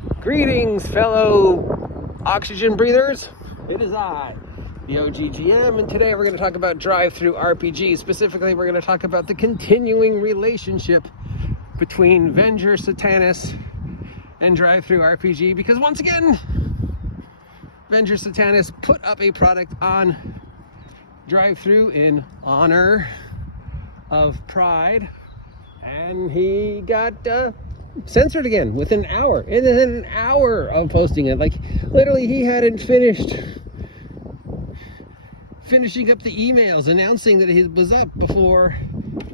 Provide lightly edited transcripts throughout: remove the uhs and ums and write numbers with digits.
Greetings, fellow oxygen breathers. It is I, the OGGM, and today we're going to talk about Drivethrough RPG. Specifically, we're going to talk about the continuing relationship between Venger, Satanis, and Drivethrough RPG, because once again, Venger Satanis put up a product on Drivethrough in honor of Pride, and he got censored again within an hour. And within an hour of posting it, like literally he hadn't finishing up the emails announcing that he was up before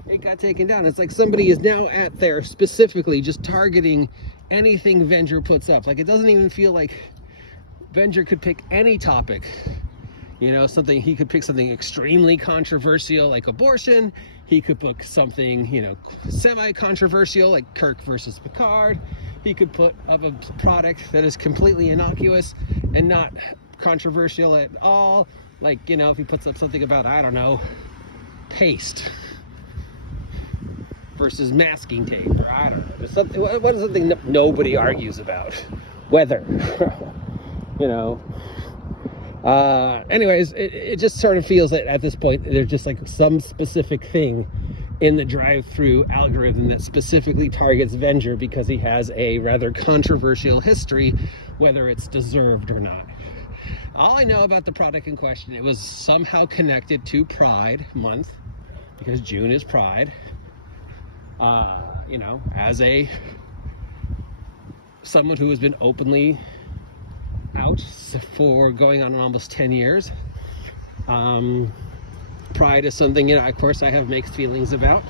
it got taken down. It's like somebody is now at there specifically just targeting anything Venger puts up. Like, it doesn't even feel like Venger could pick any topic. You know, he could pick something extremely controversial like abortion. He could pick something, you know, semi-controversial like Kirk versus Picard. He could put up a product that is completely innocuous and not controversial at all. Like, you know, if he puts up something about, I don't know, paste versus masking tape, or I don't know, something. What is something that nobody argues about? Weather, you know. Anyways, it just sort of feels that at this point there's just like some specific thing in the Drivethrough algorithm that specifically targets Venger because he has a rather controversial history, whether it's deserved or not. All I know about the product in question, it was somehow connected to Pride Month, because June is Pride. You know, as someone who has been openly out for going on almost 10 years. Pride is something, you know, of course I have mixed feelings about.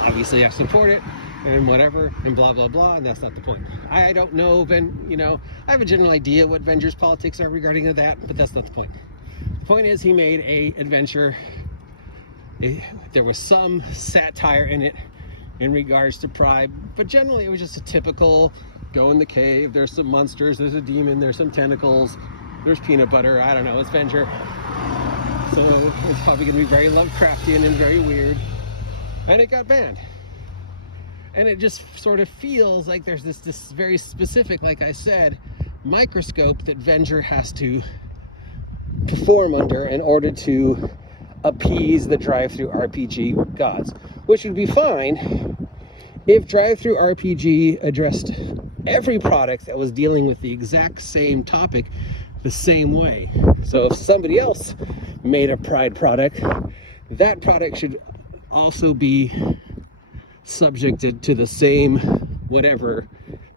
Obviously I support it and whatever and blah blah blah, and that's not the point. I don't know, you know, I have a general idea what Venger's politics are regarding that, but that's not the point. The point is, he made a adventure. There was some satire in it in regards to Pride, but generally it was just a typical go in the cave, there's some monsters, there's a demon, there's some tentacles, there's peanut butter, I don't know, it's Venger. So it's probably going to be very Lovecraftian and very weird. And it got banned. And it just sort of feels like there's this very specific, like I said, microscope that Venger has to perform under in order to appease the Drivethrough RPG gods. Which would be fine if Drivethrough RPG addressed every product that was dealing with the exact same topic the same way. So if somebody else made a Pride product, that product should also be subjected to the same whatever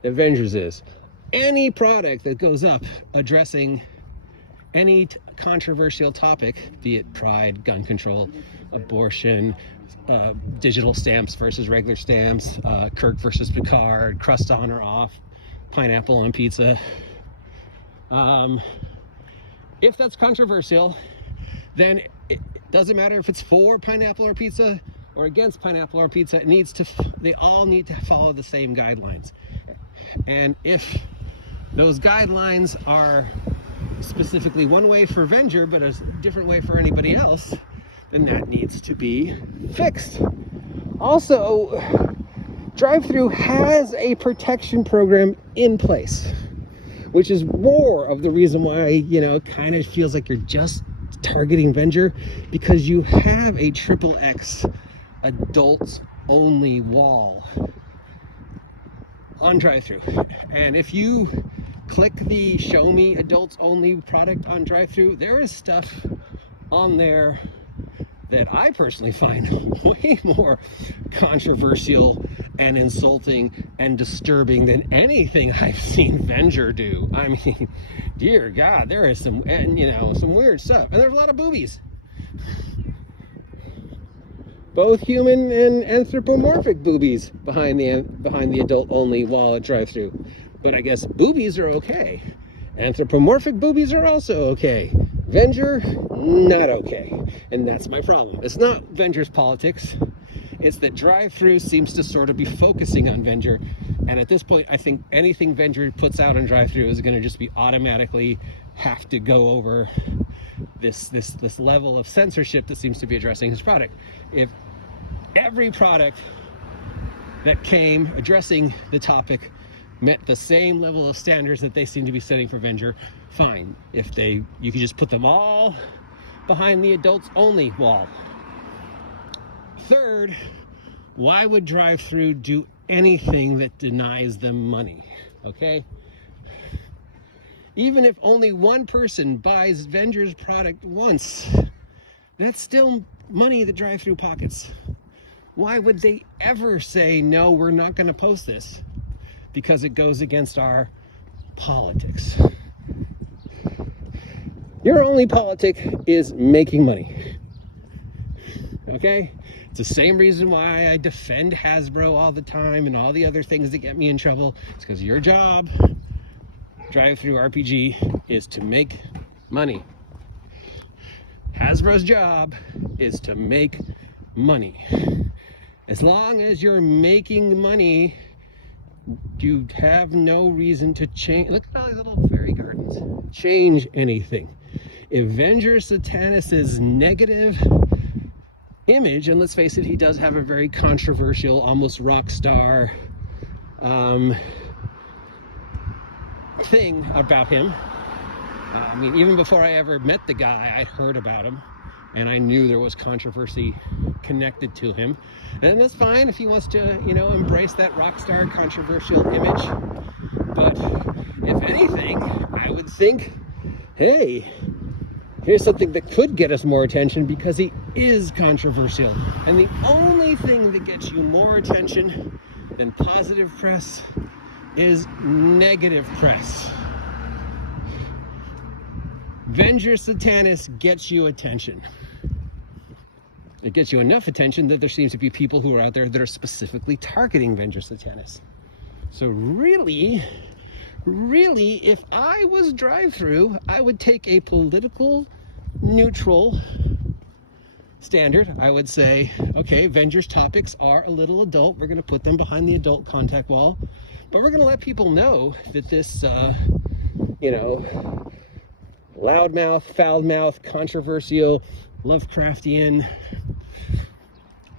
the Avengers is. Any product that goes up addressing any controversial topic, be it Pride, gun control, abortion, digital stamps versus regular stamps, Kirk versus Picard, crust on or off, pineapple on pizza. If that's controversial, then it doesn't matter if it's for pineapple or pizza or against pineapple or pizza. They all need to follow the same guidelines. And if those guidelines are specifically one way for Venger but a different way for anybody else, then that needs to be fixed. Also, Drivethrough has a protection program in place, which is more of the reason why, you know, it kind of feels like you're just targeting Venger, because you have a XXX adults only wall on Drivethrough. And if you click the show me adults only product on Drivethrough, there is stuff on there that I personally find way more controversial and insulting and disturbing than anything I've seen Venger do. I mean, dear God, there is some weird stuff, and there's a lot of boobies, both human and anthropomorphic boobies behind the adult only wall at Drivethrough. But I guess boobies are okay. Anthropomorphic boobies are also okay. Venger, not okay. And that's my problem. It's not Venger's politics. It's that Drivethrough seems to sort of be focusing on Venger. And at this point, I think anything Venger puts out on Drivethrough is going to just be automatically have to go over this level of censorship that seems to be addressing his product. If every product that came addressing the topic met the same level of standards that they seem to be setting for Venger, fine. If you could just put them all behind the adults only wall. Third, why would Drivethrough do anything that denies them money? Okay? Even if only one person buys Venger's product once, that's still money that Drivethrough pockets. Why would they ever say, no, we're not going to post this? Because it goes against our politics. Your only politic is making money. Okay? It's the same reason why I defend Hasbro all the time and all the other things that get me in trouble. It's because your job, Drivethrough RPG, is to make money. Hasbro's job is to make money. As long as you're making money, you have no reason to change. Look at all these little fairy gardens. Change anything. If Venger Satanis's negative image, and let's face it, he does have a very controversial, almost rock star thing about him. I mean, even before I ever met the guy, I'd heard about him, and I knew there was controversy connected to him. And that's fine if he wants to, you know, embrace that rock star controversial image. But if anything, I would think, hey, here's something that could get us more attention because he is controversial. And the only thing that gets you more attention than positive press is negative press. Venger Satanis gets you attention. It gets you enough attention that there seems to be people who are out there that are specifically targeting Venger Satanis. So really, if I was Drivethrough, I would take a political neutral standard. I would say, okay, Venger's topics are a little adult. We're going to put them behind the adult contact wall. But we're going to let people know that this, you know, loudmouth, foul-mouth, controversial, Lovecraftian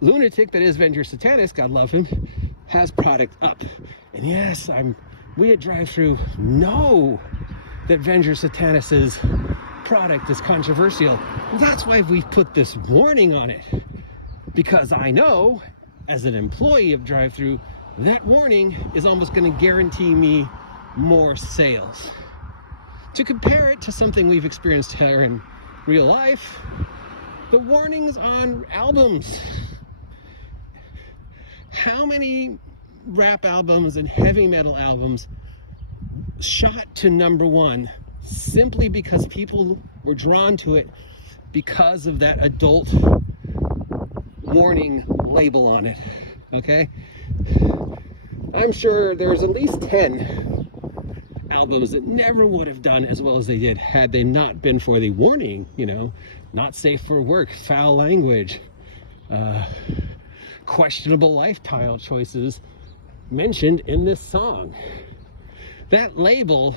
lunatic that is Venger Satanis, God love him, has product up. And yes, we at Drivethrough know that Venger Satanis's product is controversial. That's why we've put this warning on it. Because I know, as an employee of Drivethrough, that warning is almost going to guarantee me more sales. To compare it to something we've experienced here in real life, the warnings on albums. How many rap albums and heavy metal albums shot to #1 simply because people were drawn to it because of that adult warning label on it? Okay? I'm sure there's at least 10 albums that never would have done as well as they did had they not been for the warning, you know, not safe for work, foul language, questionable lifestyle choices mentioned in this song. That label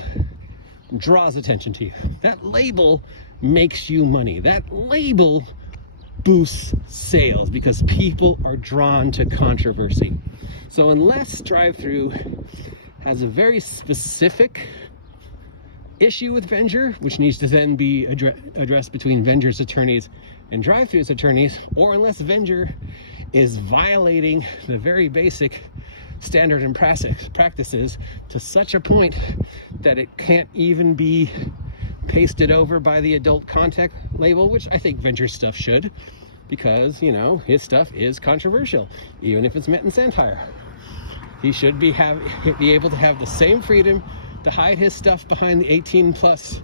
draws attention to you. That label makes you money. That label boosts sales because people are drawn to controversy. So unless Drivethrough has a very specific issue with Venger, which needs to then be addressed between Venger's attorneys and Drivethrough's attorneys, or unless Venger is violating the very basic standard and practices to such a point that it can't even be pasted over by the adult contact label, which I think Venger's stuff should, because, you know, his stuff is controversial, even if it's met in satire. He should be able to have the same freedom to hide his stuff behind the 18+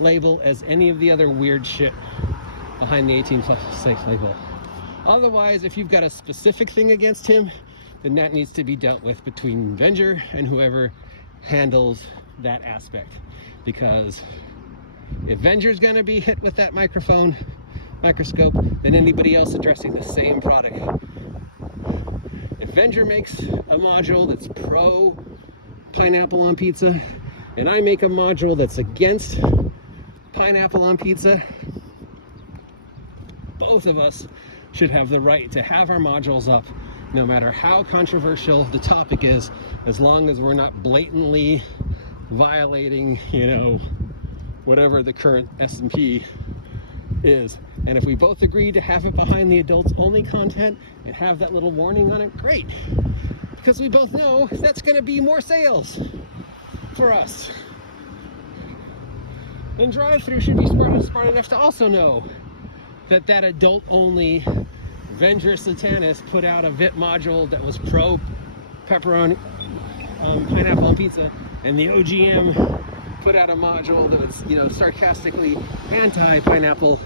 label as any of the other weird shit behind the 18+ safe label. Otherwise, if you've got a specific thing against him, then that needs to be dealt with between Venger and whoever handles that aspect. Because if Venger's gonna be hit with that microscope, then anybody else addressing the same product. If Venger makes a module that's pro pineapple on pizza, and I make a module that's against pineapple on pizza, both of us should have the right to have our modules up no matter how controversial the topic is, as long as we're not blatantly violating, you know, whatever the current S&P is. And if we both agree to have it behind the adults only content and have that little warning on it, great. Because we both know that's going to be more sales for us. And Drivethrough should be smart enough to also know that that adult only Venger Satanis put out a VIP module that was pro pepperoni, pineapple on pizza, and the OGM put out a module that was, you know, sarcastically anti-pineapple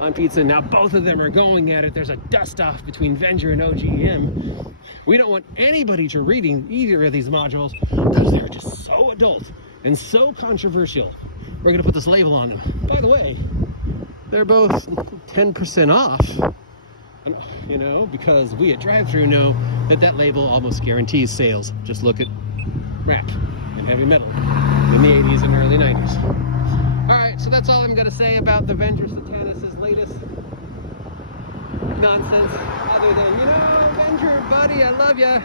on pizza. Now both of them are going at it. There's a dust-off between Venger and OGM. We don't want anybody to reading either of these modules because they're just so adult and so controversial. We're gonna put this label on them. By the way, they're both 10% off, you know, because we at Drivethrough know that that label almost guarantees sales. Just look at rap and heavy metal in the 80s and early 90s. All right, so that's all I'm gonna say about the Venger Satanis' latest nonsense, other than, you know, Venger, buddy, I love ya.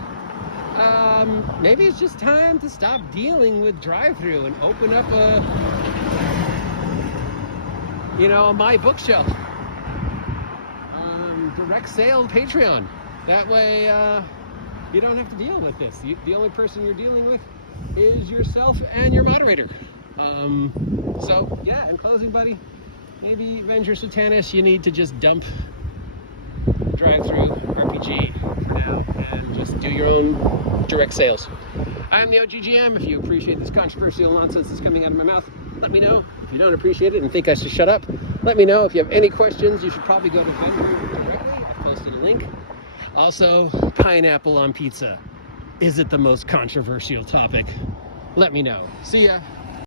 Maybe it's just time to stop dealing with Drivethrough and open up a, you know, my bookshelf, direct sale Patreon. That way you don't have to deal with this. The only person you're dealing with is yourself and your moderator. So yeah, in closing, buddy, maybe Venger Satanis, you need to just dump Drivethrough RPG for now and just do your own direct sales. I'm the OGGM. If you appreciate this controversial nonsense that's coming out of my mouth, let me know. If you don't appreciate it and think I should shut up, let me know. If you have any questions, you should probably go to Venger directly. I posted a link. Also, pineapple on pizza. Is it the most controversial topic? Let me know. See ya.